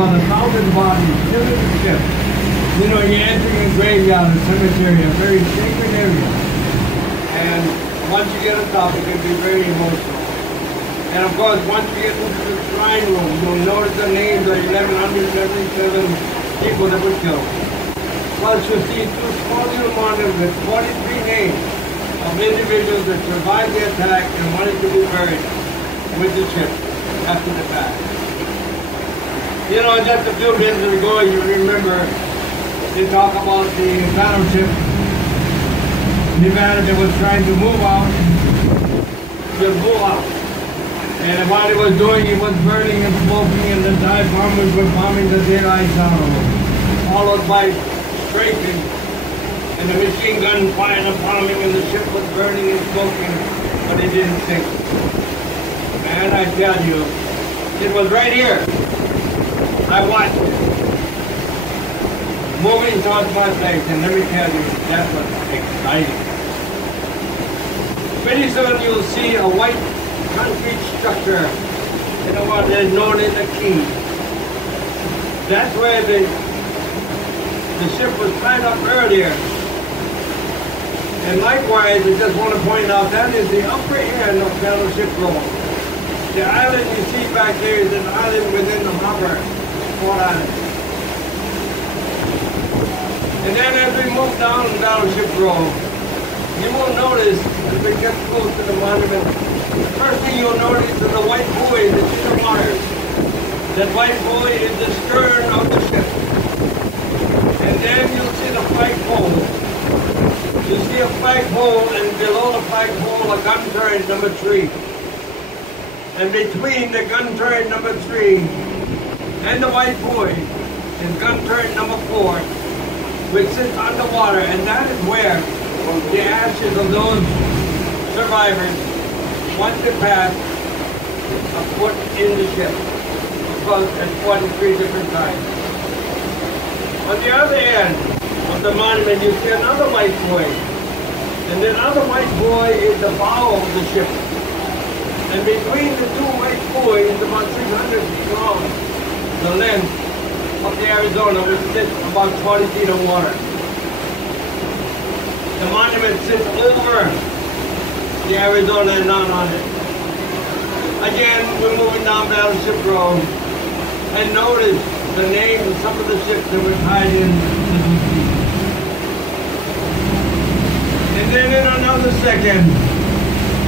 On the thousand bodies, still in the ship. You know, you're entering a graveyard, a cemetery, a very sacred area. And once you get on top, it can be very emotional. And of course, once you get into the shrine room, you'll notice the names of 1,177 people that were killed. Plus, you'll see two small little monuments with 43 names of individuals that survived the attack and wanted to be buried with the ship after the fact. You know, just a few minutes ago, you remember they talk about the battleship Nevada that was trying to move out, just move out. And while it was doing, it was burning and smoking, and the dive bombers were bombing the daylights out of them, followed by strafing, and the machine gun fired upon them, and the ship was burning and smoking, but it didn't sink. And I tell you, it was right here. I watched it moving towards my place, and let me tell you, that was exciting. Pretty soon you'll see a white concrete structure, you know what is known as a key. That's where the ship was tied up earlier. And likewise, I just want to point out that is the upper end of Battleship Row. The island you see back there is an island within the harbor, Fort Island. And then as we move down Battleship Row, you will notice as we get close to the monument, the first thing you'll notice is the white buoy that's in the water. That white buoy is the stern of the ship. And then you'll see the flagpole. You'll see a flagpole, and below the flagpole, a gun turret number 3. And between the gun turret number 3 and the white buoy is gun turret number 4, which sits underwater, and that is where the ashes of those survivors, once they pass, are put in the ship, because at 43 different times. On the other end of the monument, you see another white buoy, and that other white buoy is the bow of the ship. And between the two white buoys, about 600 feet long, the length of the Arizona, which sits about 40 feet of water. The monument sits over the Arizona and not on it. Again, we're moving down Battleship Road, and notice the names of some of the ships that were tied in to the sea. And then in another second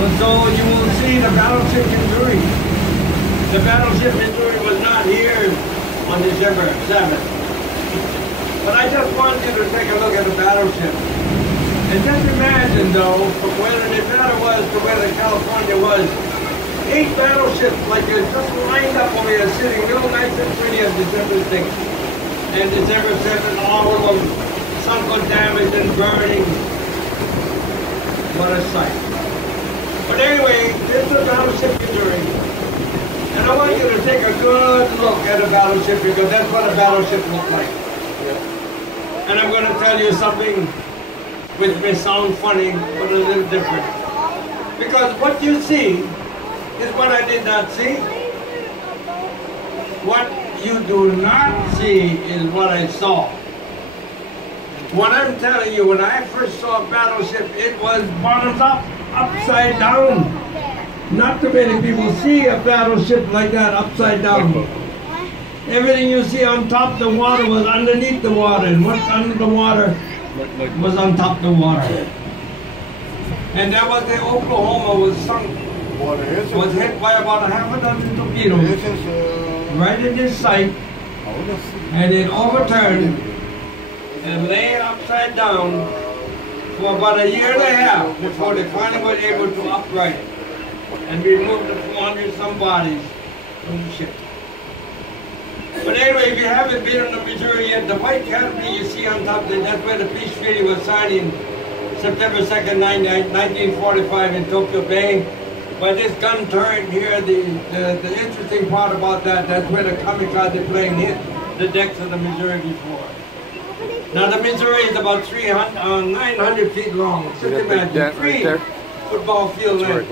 or so, you will see the Battleship Missouri. The Battleship Missouri was not here on December 7th. But I just want you to take a look at the battleship. And just imagine, though, from where the Nevada was to where the California was, 8 battleships like they're just lined up over here, sitting real nice and pretty on December 6th. And December 7th, all of them sunk or damaged and burning. What a sight. But anyway, this is the Battleship Missouri. And I want you to take a good look at a battleship, because that's what a battleship looks like. And I'm going to tell you something which may sound funny, but a little different. Because what you see is what I did not see. What you do not see is what I saw. What I'm telling you, when I first saw a battleship, it was bottoms up, upside down. Not too many people see a battleship like that upside down. Everything you see on top of the water was underneath the water, and what's under the water was on top of the water. And that was the Oklahoma was sunk. Was hit by about a half a dozen torpedoes right in this site, and it overturned and lay upside down for about a year and a half before they finally were able to upright it and remove the 400 some bodies from the ship. But anyway, if you haven't been on the Missouri yet, the white canopy you see on top of it, that's where the peace treaty was signed in September 2nd, 1945 in Tokyo Bay. But this gun turret here, the interesting part about that, that's where the kamikaze plane hit the decks of the Missouri before. Now the Missouri is about 900 feet long. Just imagine, 3 football field length.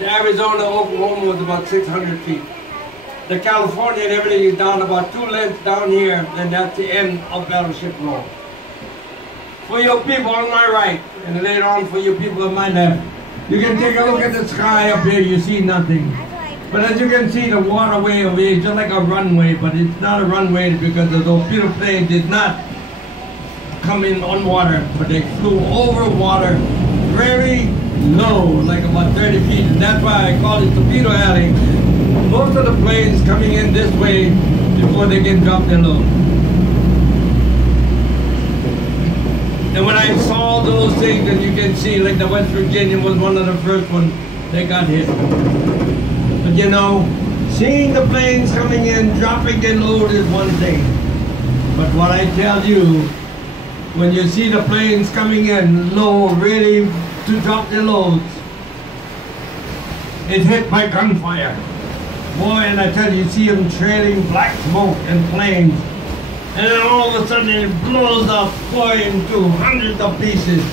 The Arizona, Oklahoma was about 600 feet. the California and everything is down about 2 lengths down here, and that's the end of Battleship Row. For your people on my right, and later on for your people on my left, you can take a look at the sky up here, you see nothing. But as you can see, the waterway over here is just like a runway, but it's not a runway because the torpedo plane did not come in on water, but they flew over water very low, like about 30 feet, and that's why I call it Torpedo Alley. Most of the planes coming in this way before they can drop their load. And when I saw those things, and you can see, like the West Virginia was one of the first ones that got hit. But you know, seeing the planes coming in, dropping their load is one thing. But what I tell you, when you see the planes coming in low, ready to drop their loads, it's hit by gunfire. Boy, and I tell you, see them trailing black smoke and flames. And then all of a sudden it blows up, boy, into hundreds of pieces.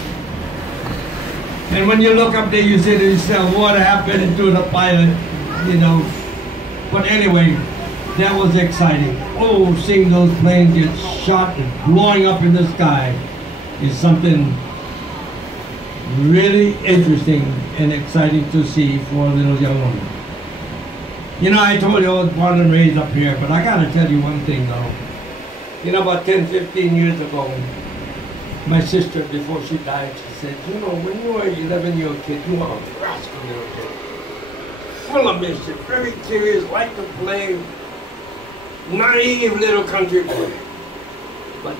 And when you look up there, you say to yourself, what happened to the pilot, you know. But anyway, that was exciting. Oh, seeing those planes get shot and blowing up in the sky is something really interesting and exciting to see for a little young woman. You know, I told you I was born and raised up here, but I gotta tell you one thing though. You know, about 10, 15 years ago, my sister, before she died, she said, you know, when you were an 11-year-old kid, you were a rascal little kid. Full of mischief, very curious, like to play, naive little country boy. But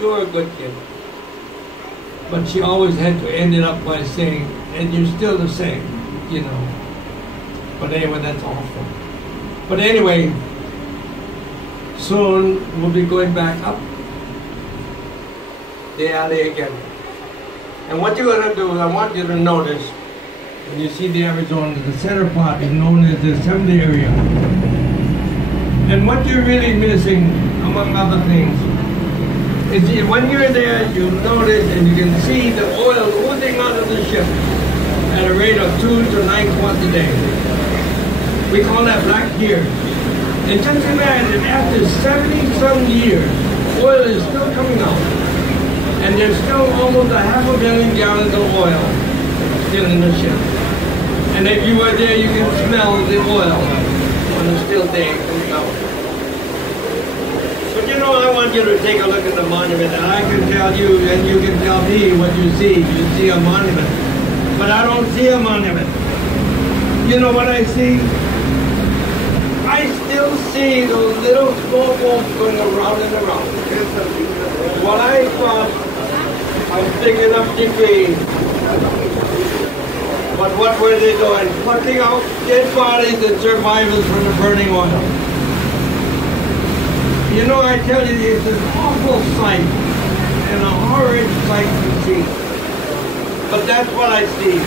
you were a good kid. But she always had to end it up by saying, and you're still the same, you know. But anyway, that's awful. But anyway, soon we'll be going back up the alley again. And what you're going to do is I want you to notice, when you see the Arizona, the center part is known as the assembly area. And what you're really missing, among other things, is when you're there, you notice and you can see the oil oozing out of the ship at a rate of 2 to 9 quarts a day. We call that black gear. And just imagine, after 70-some years, oil is still coming out. And there's still almost 500,000 gallons of oil still in the ship. And if you were there, you can smell the oil on a still day coming out. But you know, I want you to take a look at the monument, and I can tell you, and you can tell me what you see. You see a monument. But I don't see a monument. You know what I see? I still see those little small boats going around and around. What I thought of big enough debris. But what were they doing? Plucking out dead bodies and survivors from the burning oil. You know, I tell you, it's an awful sight and a horrid sight to see. But that's what I see.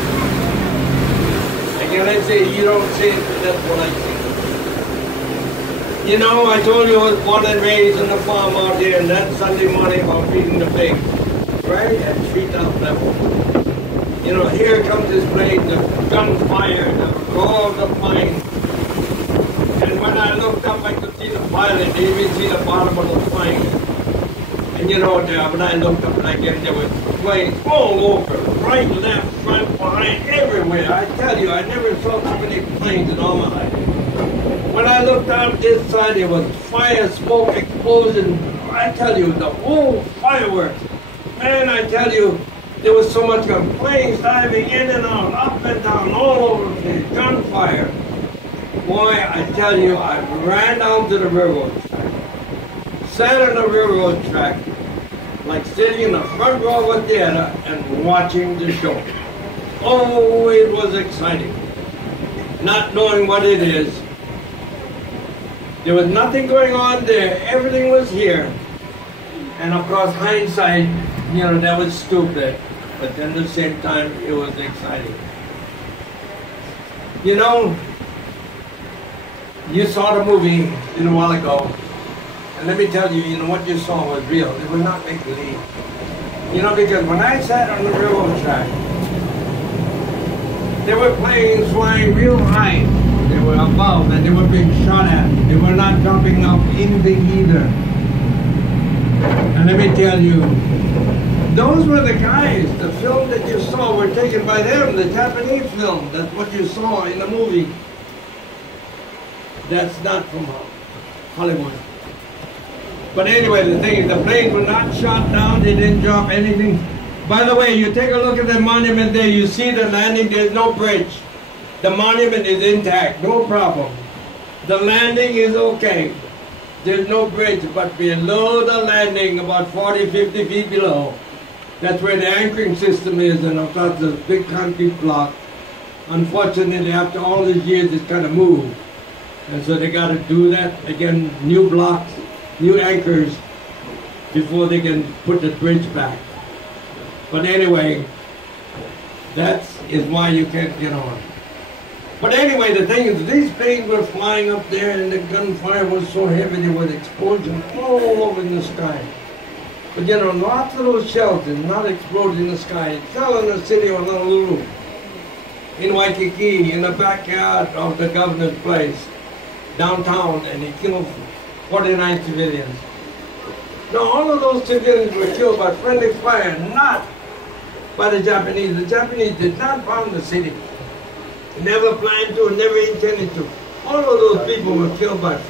Again, I say you don't see it, but that's what I see. You know, I told you I was born and raised in the farm out here, and that Sunday morning about feeding the pigs, right at treetop level. You know, here comes this plane, the gunfire, the roar of the plane. And when I looked up, I could see the pilot, I even see the bottom of the plane. And you know, when I looked up again, there were planes all over, right, left, front, behind, everywhere. I tell you, I never saw so many planes in all my life. When I looked out this side, there was fire, smoke, explosion. I tell you, the whole fireworks. Man, I tell you, there was so much of planes diving in and out, up and down, all over the place, gunfire. Boy, I tell you, I ran down to the railroad track, sat on the railroad track, like sitting in the front row of a theater and watching the show. Oh, it was exciting. Not knowing what it is. There was nothing going on there. Everything was here. And of course, hindsight, you know, that was stupid. But then at the same time, it was exciting. You know, you saw the movie a little while ago. And let me tell you, you know, what you saw was real. It was not make-believe. You know, because when I sat on the railroad track, there were planes flying real high. They were above and they were being shot at. They were not dropping off anything either. And let me tell you, those were the guys. The film that you saw were taken by them, the Japanese film. That's what you saw in the movie. That's not from Hollywood. But anyway, the thing is, the planes were not shot down. They didn't drop anything. By the way, you take a look at the monument there. You see the landing. There's no bridge. The monument is intact. No problem. The landing is okay. There's no bridge, but below the landing, about 40, 50 feet below, that's where the anchoring system is, and I've got this big concrete block. Unfortunately, after all these years, it's kind of moved. And so they got to do that again, new blocks, new anchors, before they can put the bridge back. But anyway, that is why you can't get on. But anyway, the thing is, these planes were flying up there, and the gunfire was so heavy, there was explosions all over in the sky. But you know, lots of those shells did not explode in the sky. It fell in the city of Honolulu, in Waikiki, in the backyard of the governor's place, downtown, and it killed 49 civilians. Now, all of those civilians were killed by friendly fire, not by the Japanese. The Japanese did not bomb the city. Never planned to, never intended to. All of those people were killed by friendly